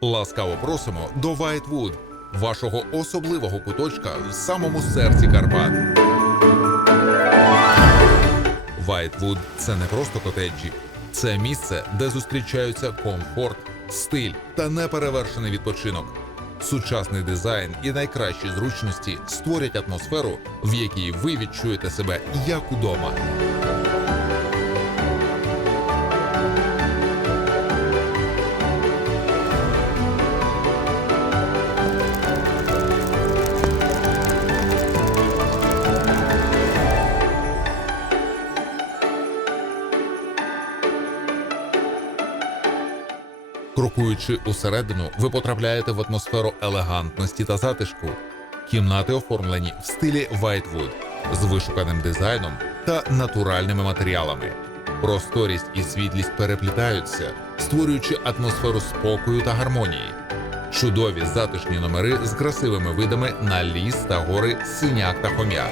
Ласкаво просимо до Вайтвуд, вашого особливого куточка в самому серці Карпат. Вайтвуд це не просто котеджі, це місце, де зустрічаються комфорт, стиль та неперевершений відпочинок. Сучасний дизайн і найкращі зручності створять атмосферу, в якій ви відчуєте себе як удома. Крокуючи усередину, ви потрапляєте в атмосферу елегантності та затишку. Кімнати оформлені в стилі Whitewood з вишуканим дизайном та натуральними матеріалами. Просторість і світлість переплітаються, створюючи атмосферу спокою та гармонії. Чудові затишні номери з красивими видами на ліс та гори синяк та хом'як.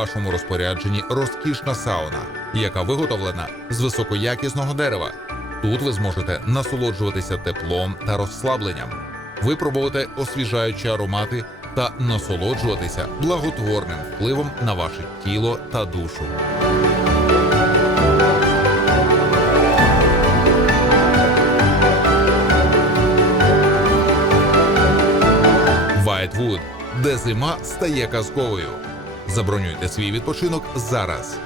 Вашому розпорядженні розкішна сауна, яка виготовлена з високоякісного дерева. Тут ви зможете насолоджуватися теплом та розслабленням, випробувати освіжаючі аромати та насолоджуватися благотворним впливом на ваше тіло та душу. Whitewood, де зима стає казковою. Забронюйте свій відпочинок зараз.